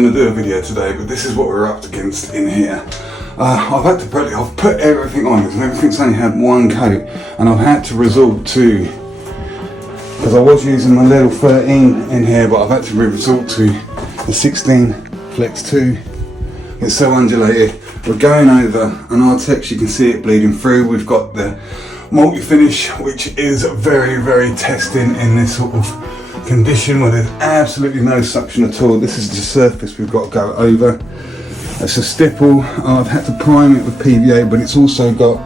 going to do a video today, but this is what we're up against in here. I've put everything on, because everything's only had one coat, and I've had to resort to, because I was using my little 13 in here, but I've had to resort to the 16 Flex 2. It's so undulated. We're going over an Artex, you can see it bleeding through. We've got the multi-finish, which is very, very testing in this sort of condition where there's absolutely no suction at all. This is the surface we've got to go over. It's a stipple. I've had to prime it with PVA, but it's also got,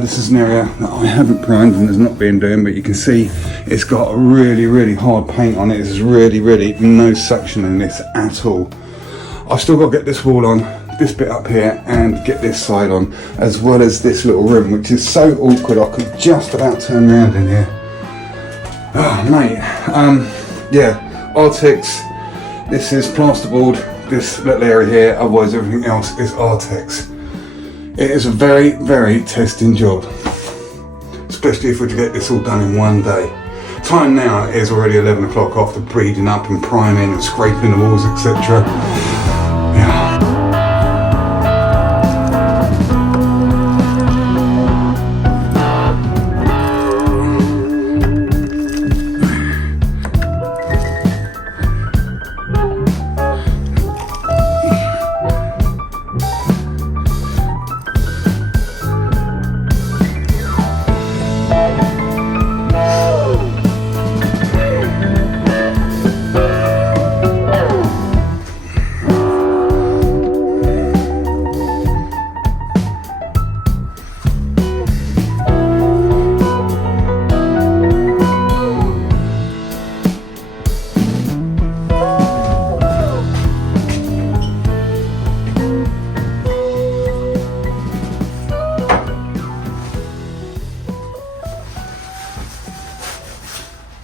this is an area that I haven't primed and has not been doing, but you can see it's got a really, really hard paint on it. There's really no suction in this at all. I've still got to get this wall on, this bit up here, and get this side on, as well as this little rim, which is so awkward I could just about turn around in here. Oh mate, yeah, Artex, this is plasterboard, this little area here, otherwise everything else is Artex. It is a very, very testing job, especially if we're to get this all done in one day. Time now is already 11 o'clock after breeding up and priming and scraping the walls, etc.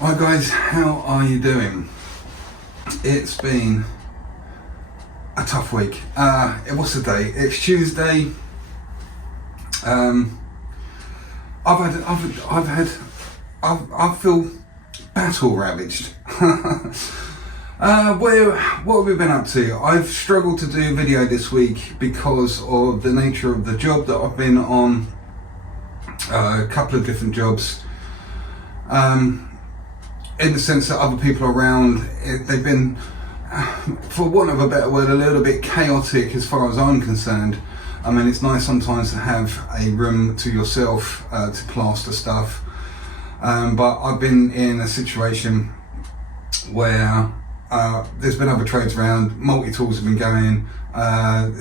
Hi guys, how are you doing? It's been a tough week. What's the day? It's Tuesday. I feel battle ravaged. What have we been up to? I've struggled to do a video this week because of the nature of the job that I've been on. A couple of different jobs. In the sense that other people around, they've been, for want of a better word, a little bit chaotic as far as I'm concerned. I mean, it's nice sometimes to have a room to yourself to plaster stuff, but I've been in a situation where there's been other trades around, multi-tools have been going,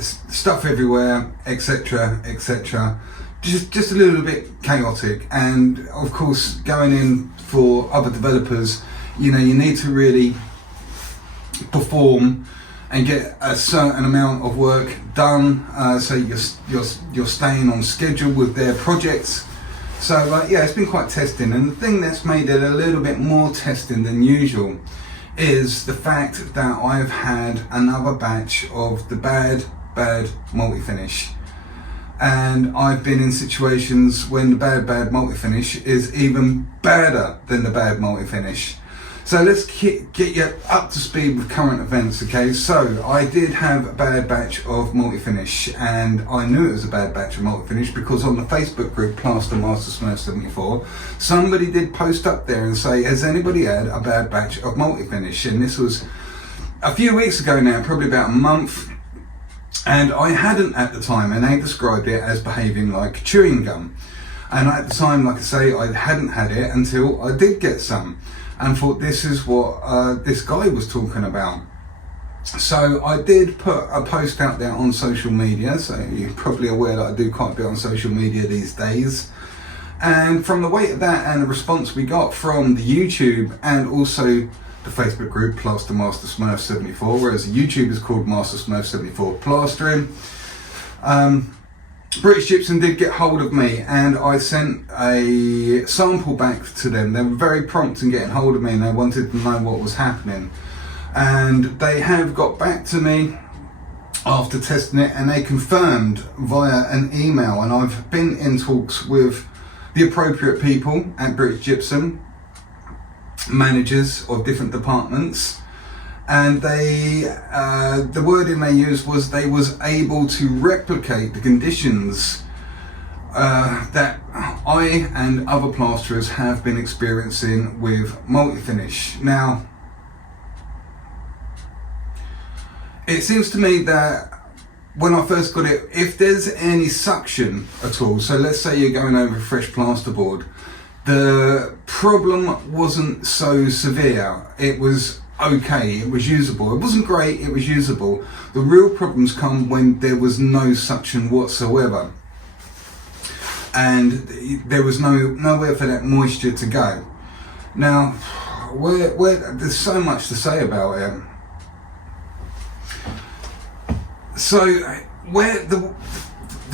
stuff everywhere, etc. Just a little bit chaotic, and of course going in for other developers, you know, you need to really perform and get a certain amount of work done, so you're staying on schedule with their projects. So yeah, it's been quite testing, and the thing that's made it a little bit more testing than usual is the fact that I've had another batch of the bad multi-finish. And I've been in situations when the bad multi-finish is even badder than the bad multi-finish. So let's get you up to speed with current events, okay? So I did have a bad batch of multi-finish, and I knew it was a bad batch of multi-finish because on the Facebook group Smurf74, somebody did post up there and say, has anybody had a bad batch of multi-finish? And this was a few weeks ago now, probably about a month. And I hadn't at the time, and they described it as behaving like chewing gum. And at the time, like I say, I hadn't had it until I did get some, and thought this is what this guy was talking about. So I did put a post out there on social media, so you're probably aware that I do quite a bit on social media these days. And from the weight of that and the response we got from the YouTube and also the Facebook group Plaster Master Smurf 74, whereas YouTube is called Master Smurf 74 Plastering. British Gypsum did get hold of me, and I sent a sample back to them. They were very prompt in getting hold of me, and they wanted to know what was happening. And they have got back to me after testing it, and they confirmed via an email, and I've been in talks with the appropriate people at British Gypsum, managers of different departments, and the wording they used was they was able to replicate the conditions that I and other plasterers have been experiencing with multi-finish. Now, it seems to me that when I first got it, if there's any suction at all, so let's say you're going over a fresh plasterboard, the problem wasn't so severe. It was okay, it was usable. It wasn't great, it was usable. The real problems come when there was no suction whatsoever, and there was nowhere for that moisture to go. Now, there's so much to say about it. So, where the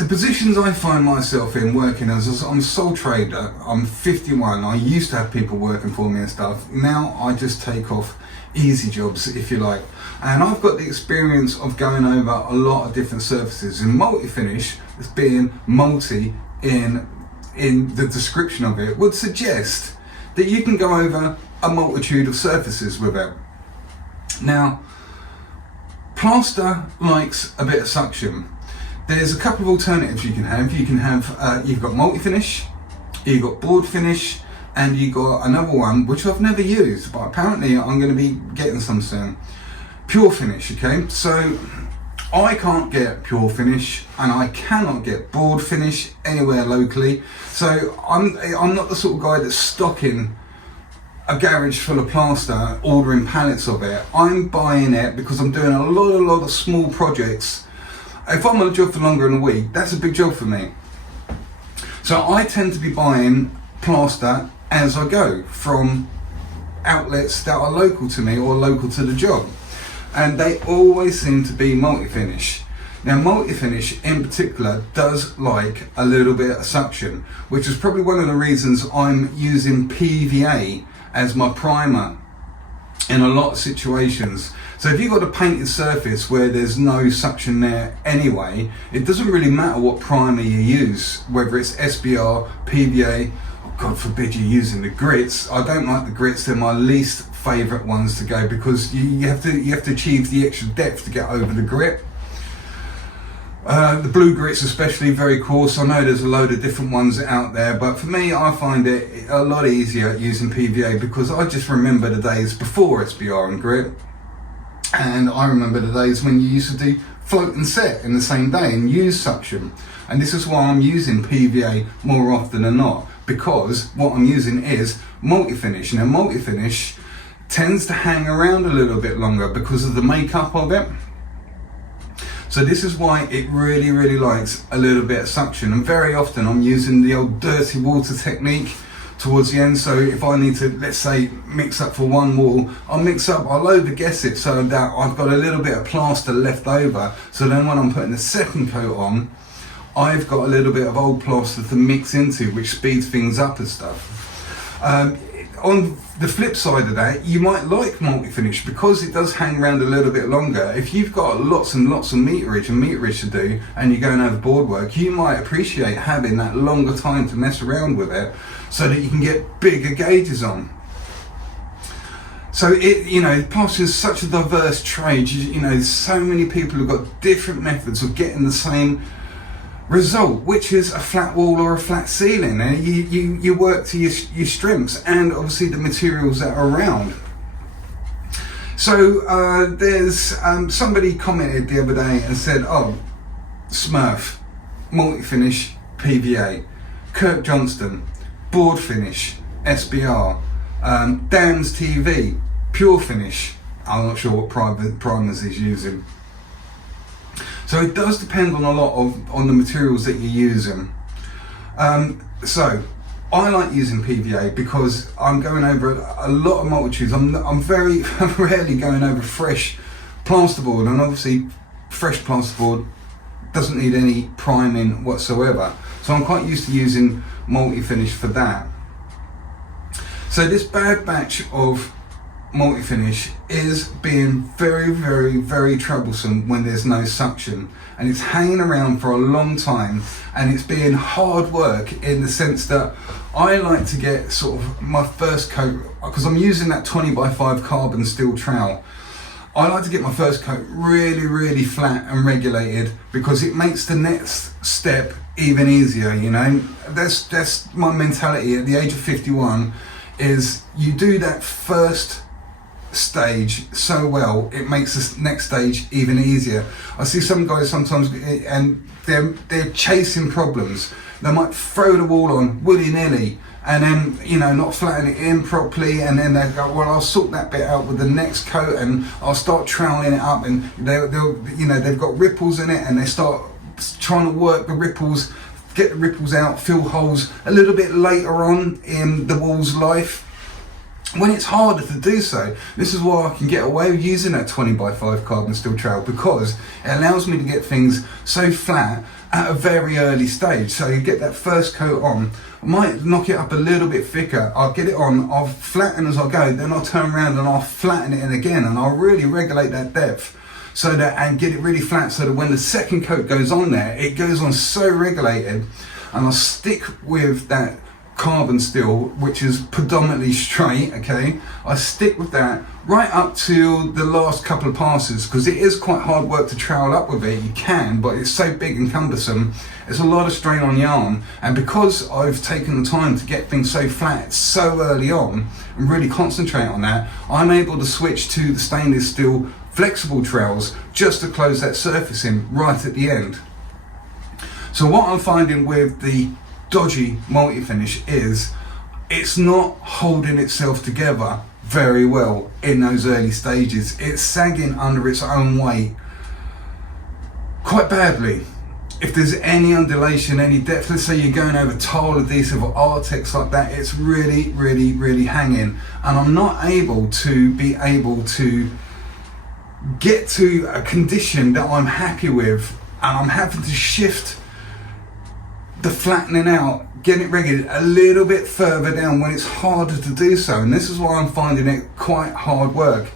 positions I find myself in working as, I'm a sole trader, I'm 51, I used to have people working for me and stuff. Now I just take off easy jobs, if you like. And I've got the experience of going over a lot of different surfaces. In multi-finish, as being multi in the description of it, would suggest that you can go over a multitude of surfaces with it. Now, plaster likes a bit of suction. There's a couple of alternatives you can have. You've got multi-finish, you've got board finish, and you've got another one which I've never used, but apparently I'm going to be getting some soon. Pure finish, okay? So I can't get pure finish, and I cannot get board finish anywhere locally. So I'm not the sort of guy that's stocking a garage full of plaster, ordering pallets of it. I'm buying it because I'm doing a lot of small projects. If I'm on a job for longer than a week, that's a big job for me. So I tend to be buying plaster as I go from outlets that are local to me or local to the job. And they always seem to be multi-finish. Now, multi-finish in particular does like a little bit of suction, which is probably one of the reasons I'm using PVA as my primer in a lot of situations. So if you've got a painted surface where there's no suction there anyway, it doesn't really matter what primer you use, whether it's SBR, PVA, oh God forbid you're using the grits. I don't like the grits, they're my least favourite ones to go, because you have to achieve the extra depth to get over the grit. The blue grits especially, very coarse. I know there's a load of different ones out there, but for me, I find it a lot easier using PVA, because I just remember the days before SBR and grit, and I remember the days when you used to do float and set in the same day and use suction. And this is why I'm using PVA more often than not, because what I'm using is multi-finish. Now, multi-finish tends to hang around a little bit longer because of the makeup of it. So this is why it really likes a little bit of suction, and very often I'm using the old dirty water technique towards the end. So if I need to, let's say, mix up for one wall, I'll over-guess it so that I've got a little bit of plaster left over, so then when I'm putting the second coat on, I've got a little bit of old plaster to mix into, which speeds things up and stuff. On the flip side of that, you might like multi-finish because it does hang around a little bit longer. If you've got lots and lots of meterage to do, and you're going over board work, you might appreciate having that longer time to mess around with it so that you can get bigger gauges on. So plastering is such a diverse trade. So many people have got different methods of getting the same result, which is a flat wall or a flat ceiling, and you work to your strengths and obviously the materials that are around. So there's somebody commented the other day and said, oh, Smurf, multi-finish, PVA, Kirk Johnston, board finish, SBR, Dan's TV, pure finish. I'm not sure what primers he's using. So it does depend on a lot on the materials that you're using. So I like using PVA because I'm going over a lot of multitudes. I'm very rarely going over fresh plasterboard, and obviously fresh plasterboard doesn't need any priming whatsoever. So I'm quite used to using multi-finish for that. So this bad batch of multi-finish is being very troublesome when there's no suction, and it's hanging around for a long time, and it's being hard work in the sense that I like to get sort of my first coat, because I'm using that 20x5 carbon steel trowel. I like to get my first coat really flat and regulated, because it makes the next step even easier, you know. That's my mentality at the age of 51, is you do that first stage so well, it makes the next stage even easier. I see some guys sometimes, and they're chasing problems. They might throw the wall on willy-nilly, and then, you know, not flatten it in properly, and then they go, well, I'll sort that bit out with the next coat, and I'll start troweling it up, and they'll you know, they've got ripples in it, and they start trying to work the ripples, get the ripples out, fill holes a little bit later on in the wall's life, when it's harder to do so. This is why I can get away with using that 20x5 carbon steel trowel, because it allows me to get things so flat at a very early stage. So you get that first coat on, I might knock it up a little bit thicker, I'll get it on, I'll flatten as I go, then I'll turn around and I'll flatten it in again, and I'll really regulate that depth, so that, and get it really flat, so that when the second coat goes on there, it goes on so regulated. And I'll stick with that carbon steel, which is predominantly straight, okay? I stick with that right up to the last couple of passes, because it is quite hard work to trowel up with it. You can, but it's so big and cumbersome, it's a lot of strain on your arm. And because I've taken the time to get things so flat so early on and really concentrate on that, I'm able to switch to the stainless steel flexible trowels just to close that surface in right at the end. So what I'm finding with the dodgy multi-finish is it's not holding itself together very well in those early stages. It's sagging under its own weight quite badly. If there's any undulation, any depth, let's say you're going over tile adhesive or Artex like that, it's really hanging, and I'm not able to get to a condition that I'm happy with, and I'm having to shift the flattening out, getting it regular a little bit further down when it's harder to do so. And this is why I'm finding it quite hard work.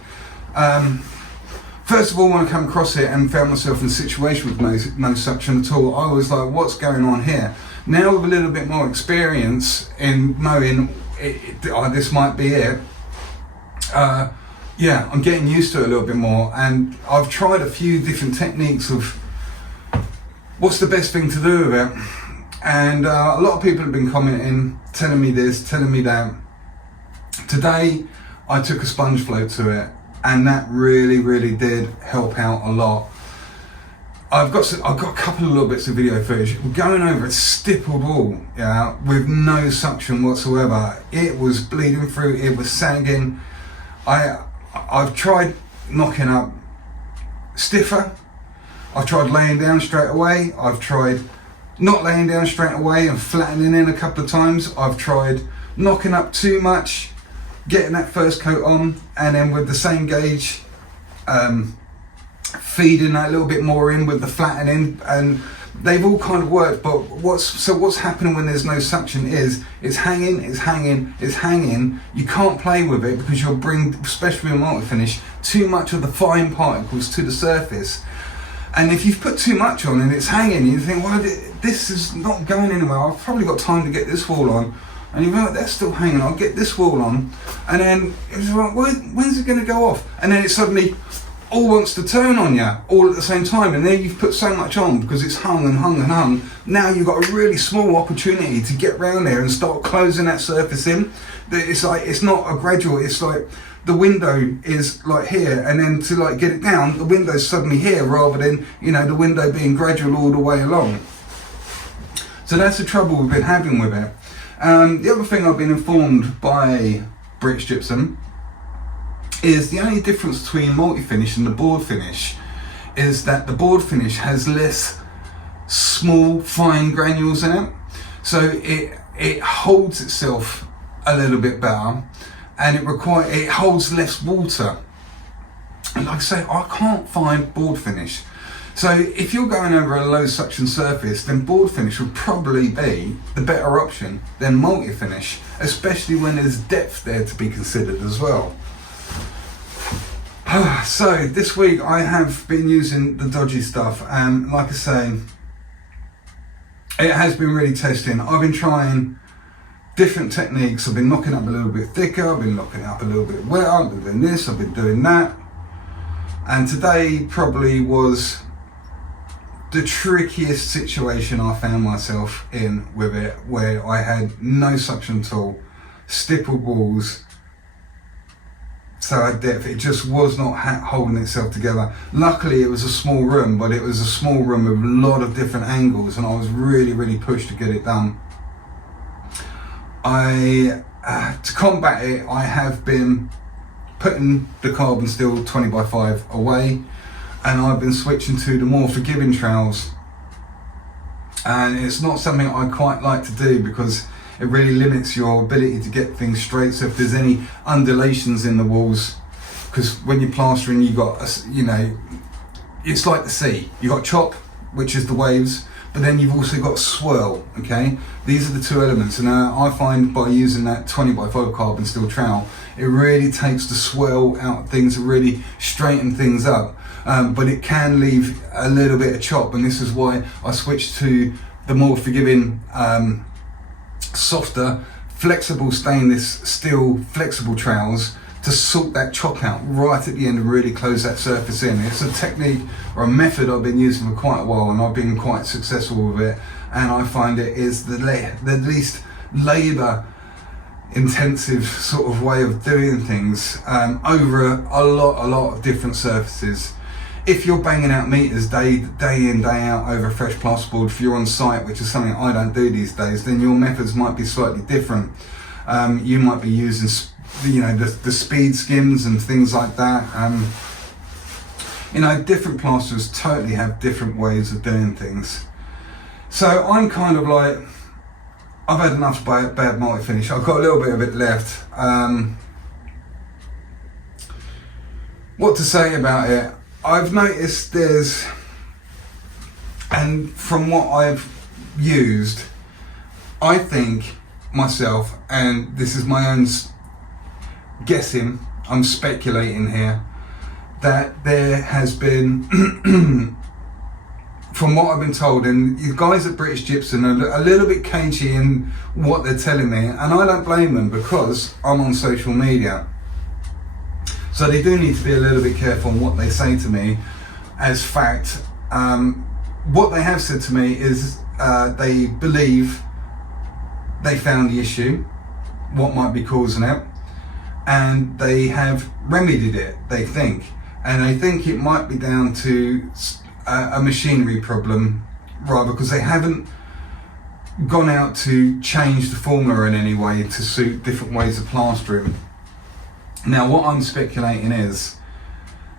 First of all, when I come across it and found myself in a situation with no suction at all, I was like, what's going on here? Now with a little bit more experience in knowing this might be it, yeah, I'm getting used to it a little bit more, and I've tried a few different techniques of what's the best thing to do with it. And a lot of people have been commenting, telling me this, telling me that. Today, I took a sponge float to it, and that really did help out a lot. I've got a couple of little bits of video footage. We're going over a stippled wall, yeah, with no suction whatsoever. It was bleeding through, it was sagging. I've tried knocking up stiffer. I've tried laying down straight away. I've tried not laying down straight away and flattening in a couple of times. I've tried knocking up too much, getting that first coat on, and then with the same gauge, feeding that little bit more in with the flattening, and they've all kind of worked. But what's happening when there's no suction is it's hanging. You can't play with it because you'll bring, especially with multi-finish, too much of the fine particles to the surface. And if you've put too much on and it's hanging, you think, well, this is not going anywhere. I've probably got time to get this wall on. And you're like, that's still hanging, I'll get this wall on. And then it's like, when's it going to go off? And then it suddenly all wants to turn on you all at the same time. And then you've put so much on because it's hung. Now you've got a really small opportunity to get round there and start closing that surface in. It's like, it's not a gradual, it's like, the window is like here, and then to like get it down, the window's suddenly here, rather than, you know, the window being gradual all the way along. So that's the trouble we've been having with it. The other thing I've been informed by British Gypsum is the only difference between multi-finish and the board finish is that the board finish has less small fine granules in it, so it holds itself a little bit better, and it holds less water. And like I say, I can't find board finish. So if you're going over a low suction surface, then board finish would probably be the better option than multi-finish, especially when there's depth there to be considered as well. So this week I have been using the dodgy stuff, and like I say, it has been really testing. I've been trying different techniques. I've been knocking up a little bit thicker, I've been knocking it up a little bit wetter, I've been doing this, I've been doing that. And today probably was the trickiest situation I found myself in with it, where I had no suction tool, stippled walls, so at depth it just was not holding itself together. Luckily it was a small room, but it was a small room with a lot of different angles, and I was really pushed to get it done. To combat it, I have been putting the carbon steel 20x5 away, and I've been switching to the more forgiving trowels, and it's not something I quite like to do because it really limits your ability to get things straight. So if there's any undulations in the walls, because when you're plastering, you got, you know, it's like the sea. You got chop, which is the waves, but then you've also got swirl. Okay, these are the two elements, and I find by using that 20x5 carbon steel trowel, it really takes the swirl out of things and really straighten things up. But it can leave a little bit of chop, and this is why I switched to the more forgiving, softer, flexible stainless steel flexible trowels to sort that chop out right at the end and really close that surface in. It's a technique or a method I've been using for quite a while, and I've been quite successful with it, and I find it is the least labour intensive sort of way of doing things over a lot of different surfaces. If you're banging out meters day in, day out over a fresh plasterboard, if you're on site, which is something I don't do these days, then your methods might be slightly different. You might be using, you know, the speed skims and things like that. You know, different plasterers totally have different ways of doing things. So I'm kind of like, I've had enough bad multi-finish. I've got a little bit of it left. What to say about it? I've noticed there's, and from what I've used, I think myself, and this is my own guessing, I'm speculating here, that there has been, from what I've been told, and you guys at British Gypsum are a little bit cagey in what they're telling me, and I don't blame them because I'm on social media. So they do need to be a little bit careful on what they say to me as fact. What they have said to me is they believe they found the issue, what might be causing it, and they have remedied it, they think. And they think it might be down to a machinery problem, rather, because they haven't gone out to change the formula in any way to suit different ways of plastering. Now, what I'm speculating is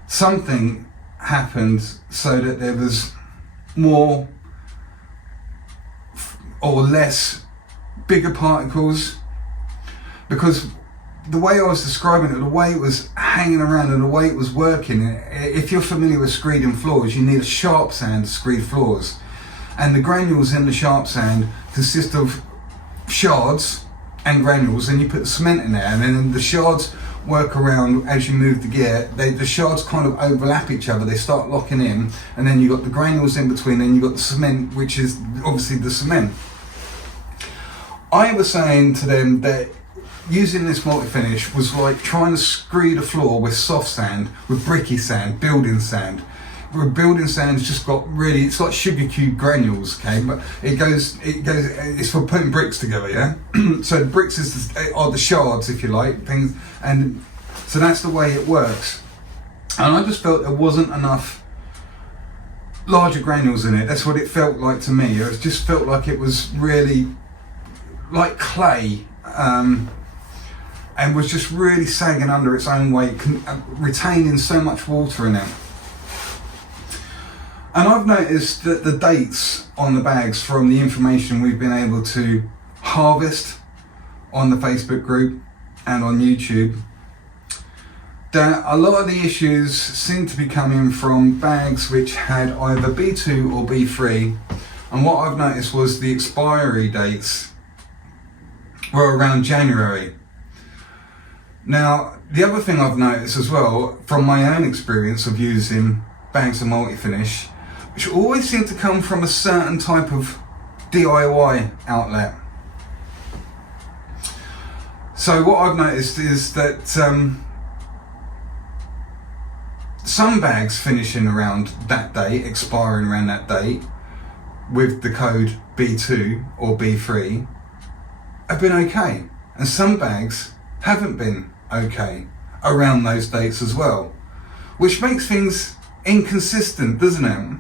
something happened so that there was more or less bigger particles, because the way I was describing it, the way it was hanging around and the way it was working, if you're familiar with screeding floors, you need a sharp sand to screed floors, and the granules in the sharp sand consist of shards and granules, and you put the cement in there, and then the shards work around as you move the gear. The shards kind of overlap each other, they start locking in, and then you've got the granules in between, and you've got the cement, which is obviously the cement. I was saying to them that using this multi-finish was like trying to screed a floor with soft sand, with bricky sand, building sand. Where building sand's just got really, it's like sugar cube granules, okay? But it's for putting bricks together, yeah? So the bricks are the shards, if you like, things, and so that's the way it works. And I just felt there wasn't enough larger granules in it. That's what it felt like to me. It just felt like it was really like clay, and was just really sagging under its own weight, retaining so much water in it. And I've noticed that the dates on the bags, from the information we've been able to harvest on the Facebook group and on YouTube, that a lot of the issues seem to be coming from bags which had either B2 or B3, and what I've noticed was the expiry dates were around January. Now, the other thing I've noticed as well, from my own experience of using bags of multi-finish, which always seem to come from a certain type of DIY outlet. So what I've noticed is that some bags finishing around that date, expiring around that date, with the code B2 or B3, have been okay. And some bags haven't been okay around those dates as well, which makes things inconsistent, doesn't it?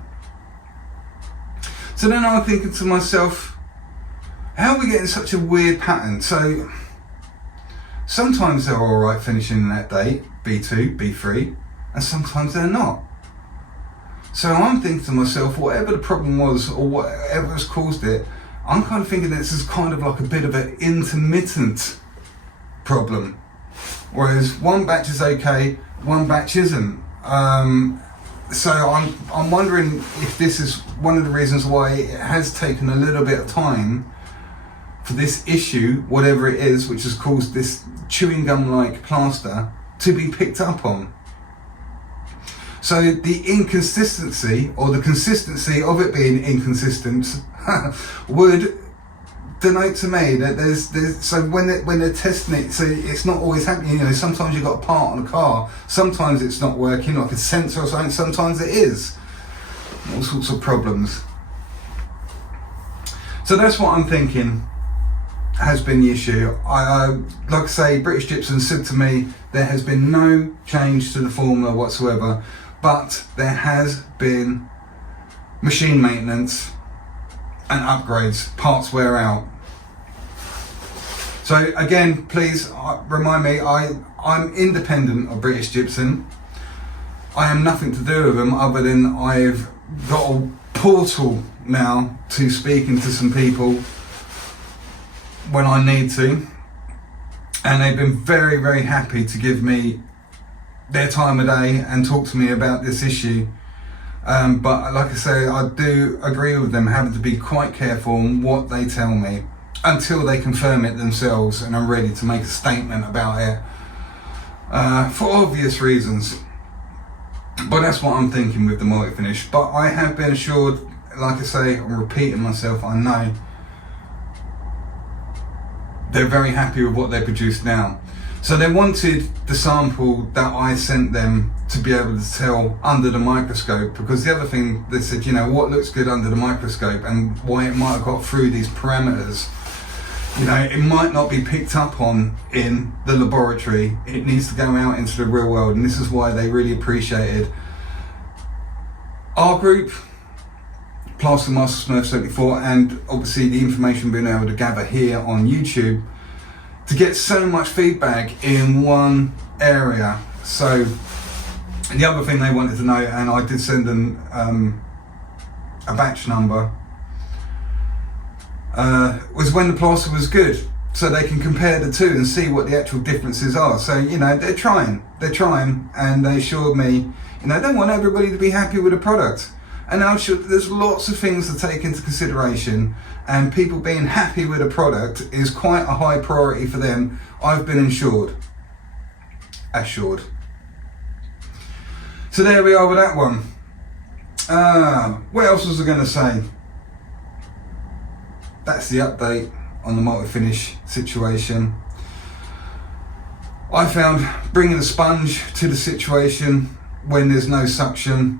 So then I'm thinking to myself, how are we getting such a weird pattern? So sometimes they're all right finishing that date, B2, B3, and sometimes they're not. So I'm thinking to myself, whatever the problem was or whatever has caused it, I'm kind of thinking this is kind of like a bit of an intermittent problem. Whereas one batch is okay, one batch isn't. So I'm wondering if this is one of the reasons why it has taken a little bit of time for this issue, whatever it is, which has caused this chewing gum-like plaster to be picked up on. So the inconsistency, or the consistency of it being inconsistent, would denote to me that there's so when they're testing it, so it's not always happening. You know, sometimes you've got a part on a car, sometimes it's not working, like a sensor or something, sometimes it is. All sorts of problems. So that's what I'm thinking has been the issue. Like I say, British Gypsum said to me there has been no change to the formula whatsoever, but there has been machine maintenance and upgrades, parts wear out. So again, please remind me, I'm independent of British Gypsum. I have nothing to do with them other than I've got a portal now to speaking to some people when I need to, and they've been very, very happy to give me their time of day and talk to me about this issue. But like I say, I do agree with them having to be quite careful on what they tell me until they confirm it themselves and I'm ready to make a statement about it, for obvious reasons. But that's what I'm thinking with the multi-finish. But I have been assured, like I say, I'm repeating myself, I know they're very happy with what they produced now. So they wanted the sample that I sent them to be able to tell under the microscope, because the other thing they said, you know, what looks good under the microscope and why it might have got through these parameters, you know, it might not be picked up on in the laboratory. It needs to go out into the real world, and this is why they really appreciated our group, Plaster Master Smurf 74, and obviously the information being able to gather here on YouTube to get so much feedback in one area. So the other thing they wanted to know, and I did send them a batch number, was when the plaster was good, so they can compare the two and see what the actual differences are. So, you know, they're trying, and they assured me, you know, they want everybody to be happy with the product. And I'm sure there's lots of things to take into consideration, and people being happy with a product is quite a high priority for them. I've been assured. So there we are with that one. What else was I going to say? That's the update on the multi-finish situation. I found bringing a sponge to the situation when there's no suction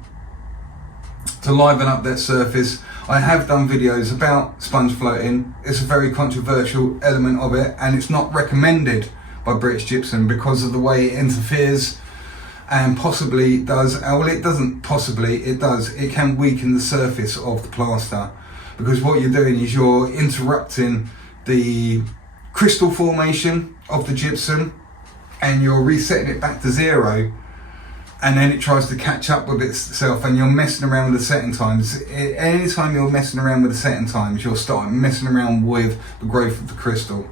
to liven up that surface. I have done videos about sponge floating. It's a very controversial element of it, and it's not recommended by British Gypsum because of the way it interferes and possibly does, well, it doesn't possibly, it does, it can weaken the surface of the plaster, because what you're doing is you're interrupting the crystal formation of the gypsum and you're resetting it back to zero, and then it tries to catch up with itself, and you're messing around with the setting times. Anytime you're messing around with the setting times, you'll start messing around with the growth of the crystal.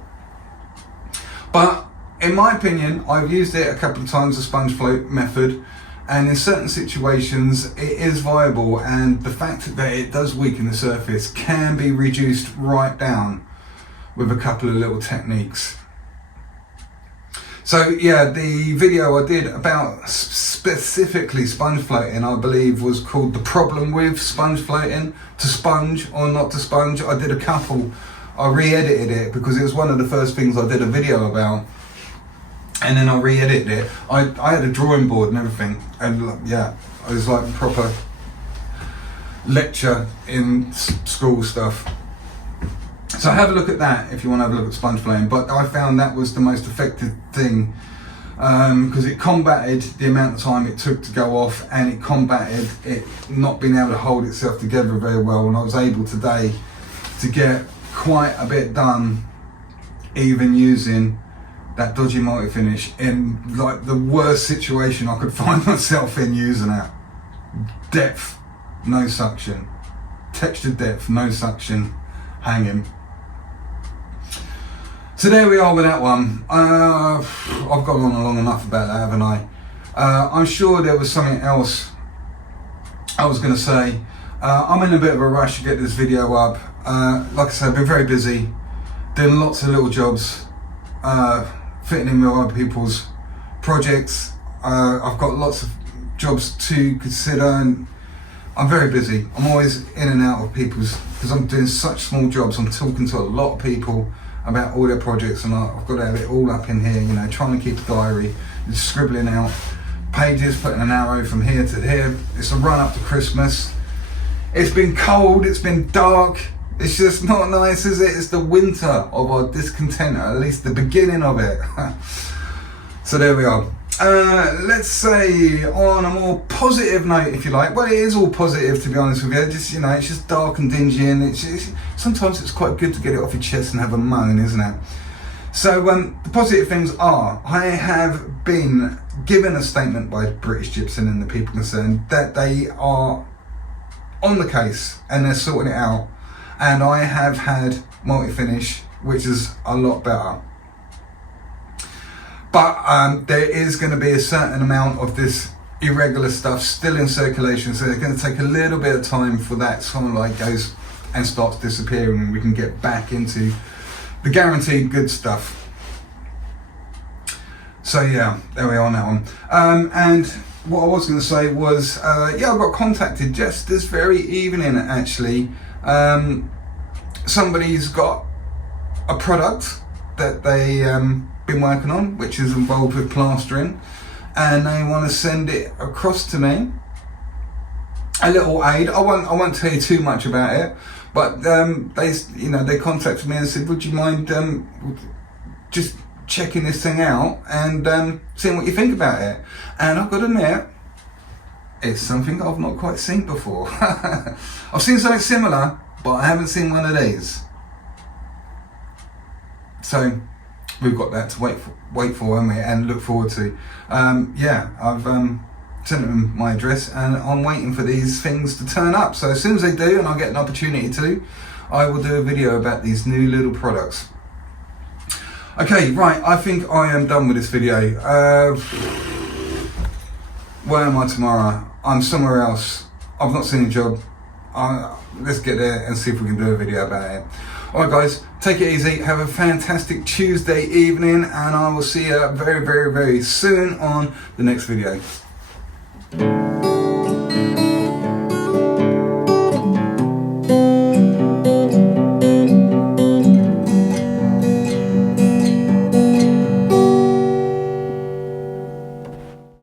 But in my opinion, I've used it a couple of times, the sponge float method, and in certain situations it is viable, and the fact that it does weaken the surface can be reduced right down with a couple of little techniques. So yeah, the video I did about specifically sponge floating, I believe, was called The Problem with Sponge Floating, to sponge or not to sponge. I did a couple, I re-edited it because it was one of the first things I did a video about. and then I re-edited it. I had a drawing board and everything, and yeah, it was like proper lecture in school stuff. So have a look at that if you want to have a look at sponge playing. But I found that was the most effective thing, because it combated the amount of time it took to go off, and it combated it not being able to hold itself together very well. And I was able today to get quite a bit done, even using that dodgy multi-finish in like the worst situation I could find myself in using it. Depth, no suction. Texture depth, no suction. Hanging. So there we are with that one. I've gone on long enough about that, haven't I? I'm sure there was something else I was going to say. I'm in a bit of a rush to get this video up. Like I said, I've been very busy, doing lots of little jobs, fitting in with other people's projects. I've got lots of jobs to consider, and I'm very busy. I'm always in and out of people's, because I'm doing such small jobs. I'm talking to a lot of people about all their projects, and I've got to have it all up in here, you know, trying to keep a diary, just scribbling out pages, putting an arrow from here to here. It's a run up to Christmas. It's been cold, it's been dark. It's just not nice, is it? It's the winter of our discontent, or at least the beginning of it. So there we are. Let's say on a more positive note, if you like. Well, it is all positive, to be honest with you. Just, you know, it's just dark and dingy, and sometimes it's quite good to get it off your chest and have a moan, isn't it? So the positive things are, I have been given a statement by British Gypsum and the people concerned that they are on the case and they're sorting it out. And I have had multi-finish, which is a lot better. But there is going to be a certain amount of this irregular stuff still in circulation, so it's going to take a little bit of time for that sort of like goes and starts disappearing, and we can get back into the guaranteed good stuff. So yeah, there we are on that one. And what I was going to say was, yeah, I got contacted just this very evening actually. Somebody's got a product that they been working on, which is involved with plastering, and they want to send it across to me. A little aid. I won't tell you too much about it, but they contacted me and said, would you mind just checking this thing out and seeing what you think about it? And I've got to admit, it's something I've not quite seen before. I've seen something similar, but I haven't seen one of these. So we've got that to wait for, haven't we, and look forward to. Yeah, I've sent them my address, and I'm waiting for these things to turn up. So as soon as they do, and I get an opportunity to, I will do a video about these new little products. Okay, right, I think I am done with this video. Where am I tomorrow? I'm somewhere else. I've not seen a job. Let's get there and see if we can do a video about it. Alright guys, take it easy, have a fantastic Tuesday evening, and I will see you very, very, very soon on the next video.